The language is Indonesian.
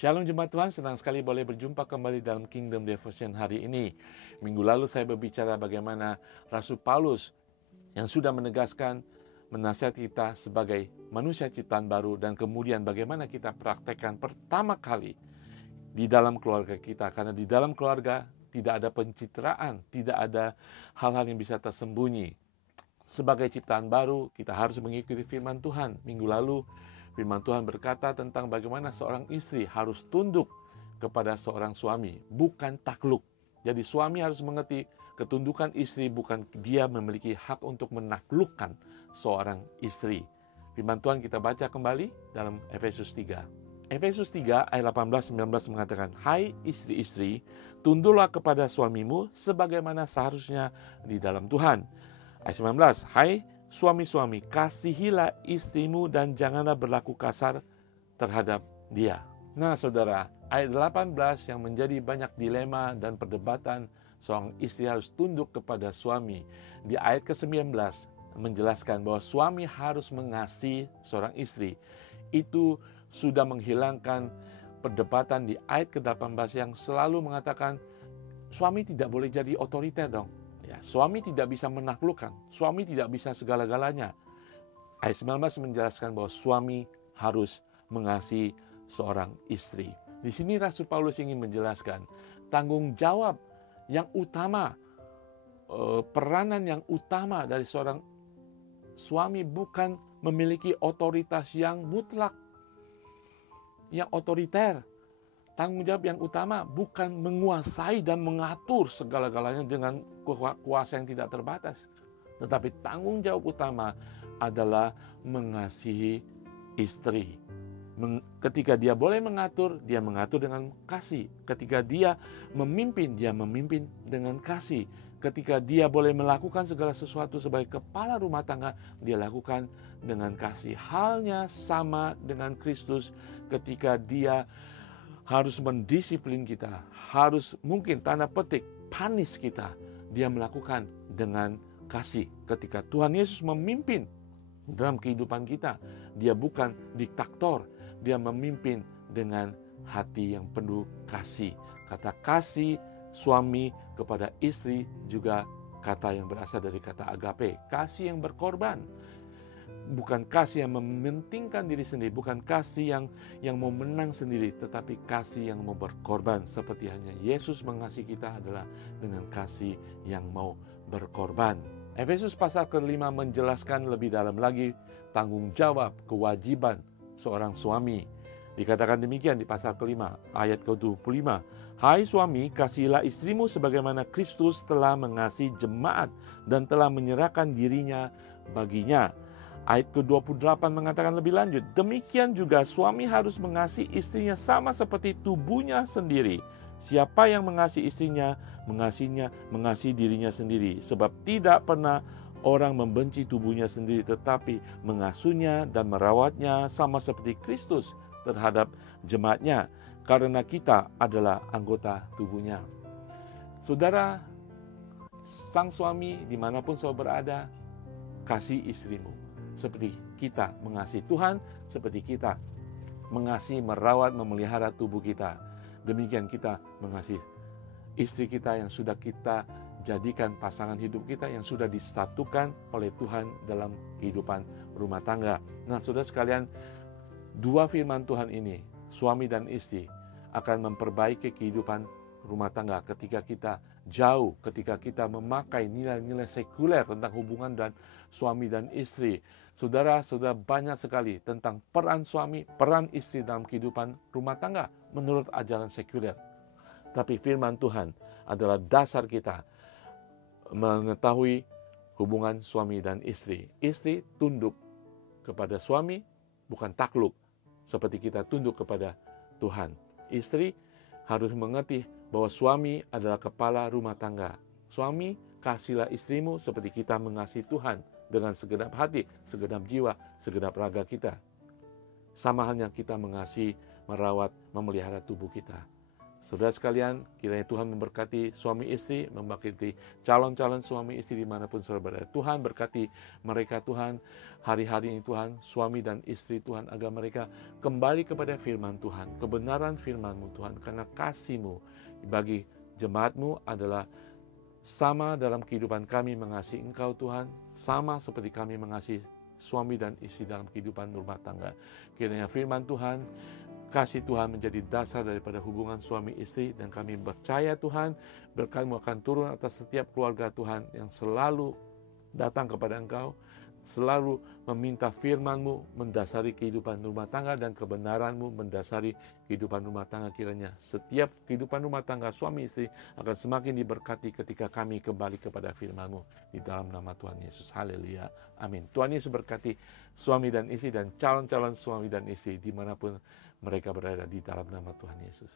Shalom Jemaat Tuhan, senang sekali boleh berjumpa kembali dalam Kingdom Devotion hari ini. Minggu lalu saya berbicara bagaimana Rasul Paulus yang sudah menegaskan menasihati kita sebagai manusia ciptaan baru, dan kemudian bagaimana kita praktekkan pertama kali di dalam keluarga kita. Karena di dalam keluarga tidak ada pencitraan, tidak ada hal-hal yang bisa tersembunyi. Sebagai ciptaan baru, kita harus mengikuti firman Tuhan. Minggu lalu firman Tuhan berkata tentang bagaimana seorang istri harus tunduk kepada seorang suami, bukan takluk. Jadi suami harus mengerti ketundukan istri, bukan dia memiliki hak untuk menaklukkan seorang istri. Firman Tuhan kita baca kembali dalam Efesus 3. Efesus 3 ayat 18-19 mengatakan, "Hai istri-istri, tunduklah kepada suamimu sebagaimana seharusnya di dalam Tuhan." Ayat 19, "Hai suami-suami, kasihilah istrimu dan janganlah berlaku kasar terhadap dia." Nah saudara, ayat 18 yang menjadi banyak dilema dan perdebatan, seorang istri harus tunduk kepada suami. Di ayat ke-19 menjelaskan bahwa suami harus mengasihi seorang istri. Itu sudah menghilangkan perdebatan di ayat ke-18 yang selalu mengatakan suami tidak boleh jadi otoriter dong. Ya, suami tidak bisa menaklukkan, suami tidak bisa segala-galanya. Ayat 19 menjelaskan bahwa suami harus mengasihi seorang istri. Di sini Rasul Paulus ingin menjelaskan tanggung jawab yang utama, peranan yang utama dari seorang suami bukan memiliki otoritas yang mutlak, yang otoriter. Tanggung jawab yang utama bukan menguasai dan mengatur segala-galanya dengan kuasa yang tidak terbatas. Tetapi tanggung jawab utama adalah mengasihi istri. Ketika dia boleh mengatur, dia mengatur dengan kasih. Ketika dia memimpin dengan kasih. Ketika dia boleh melakukan segala sesuatu sebagai kepala rumah tangga, dia lakukan dengan kasih. Halnya sama dengan Kristus ketika dia harus mendisiplin kita, harus mungkin tanda petik panis kita, dia melakukan dengan kasih. Ketika Tuhan Yesus memimpin dalam kehidupan kita, dia bukan diktator, dia memimpin dengan hati yang penuh kasih. Kata kasih suami kepada istri juga kata yang berasal dari kata agape, kasih yang berkorban. Bukan kasih yang mementingkan diri sendiri, bukan kasih yang mau menang sendiri, tetapi kasih yang mau berkorban. Seperti hanya Yesus mengasihi kita adalah dengan kasih yang mau berkorban. Efesus pasal ke-5 menjelaskan lebih dalam lagi tanggung jawab, kewajiban seorang suami. Dikatakan demikian di pasal ke-5 ayat ke-25. "Hai suami, kasihilah istrimu sebagaimana Kristus telah mengasihi jemaat dan telah menyerahkan dirinya baginya." Ayat ke-28 mengatakan lebih lanjut, "Demikian juga suami harus mengasihi istrinya sama seperti tubuhnya sendiri. Siapa yang mengasihi istrinya, mengasihi dirinya sendiri. Sebab tidak pernah orang membenci tubuhnya sendiri, tetapi mengasuhnya dan merawatnya sama seperti Kristus terhadap jemaatnya. Karena kita adalah anggota tubuhnya." Saudara, sang suami dimanapun saudara berada, kasih istrimu. Seperti kita mengasihi Tuhan, seperti kita mengasihi, merawat, memelihara tubuh kita. Demikian kita mengasihi istri kita yang sudah kita jadikan pasangan hidup kita, yang sudah disatukan oleh Tuhan dalam kehidupan rumah tangga. Nah, saudara sekalian, dua firman Tuhan ini, suami dan istri, akan memperbaiki kehidupan rumah tangga ketika kita jauh, ketika kita memakai nilai-nilai sekuler tentang hubungan dan suami dan istri. Saudara banyak sekali tentang peran suami, peran istri dalam kehidupan rumah tangga menurut ajaran sekuler. Tapi firman Tuhan adalah dasar kita mengetahui hubungan suami dan istri. Istri tunduk kepada suami, bukan takluk seperti kita tunduk kepada Tuhan. Istri harus mengerti bahwa suami adalah kepala rumah tangga. Suami, kasihilah istrimu seperti kita mengasihi Tuhan dengan segenap hati, segenap jiwa, segenap raga kita. Sama halnya kita mengasihi, merawat, memelihara tubuh kita. Saudara sekalian, kiranya Tuhan memberkati suami istri, memberkati calon-calon suami istri dimanapun saudara berada. Tuhan berkati mereka Tuhan, hari-hari ini Tuhan, suami dan istri Tuhan, agar mereka kembali kepada firman Tuhan, kebenaran firman-Mu Tuhan, karena kasih-Mu bagi jemaat-Mu adalah sama dalam kehidupan kami mengasihi Engkau Tuhan, sama seperti kami mengasihi suami dan istri dalam kehidupan rumah tangga. Kiranya firman Tuhan, kasih Tuhan menjadi dasar daripada hubungan suami istri, dan kami percaya Tuhan, berkat-Mu akan turun atas setiap keluarga Tuhan yang selalu datang kepada Engkau, selalu meminta firman-Mu mendasari kehidupan rumah tangga, dan kebenaran-Mu mendasari kehidupan rumah tangga. Kiranya setiap kehidupan rumah tangga suami istri akan semakin diberkati ketika kami kembali kepada firman-Mu, di dalam nama Tuhan Yesus. Haleluya, amin. Tuhan Yesus berkati suami dan istri dan calon-calon suami dan istri dimanapun mereka berada, di dalam nama Tuhan Yesus.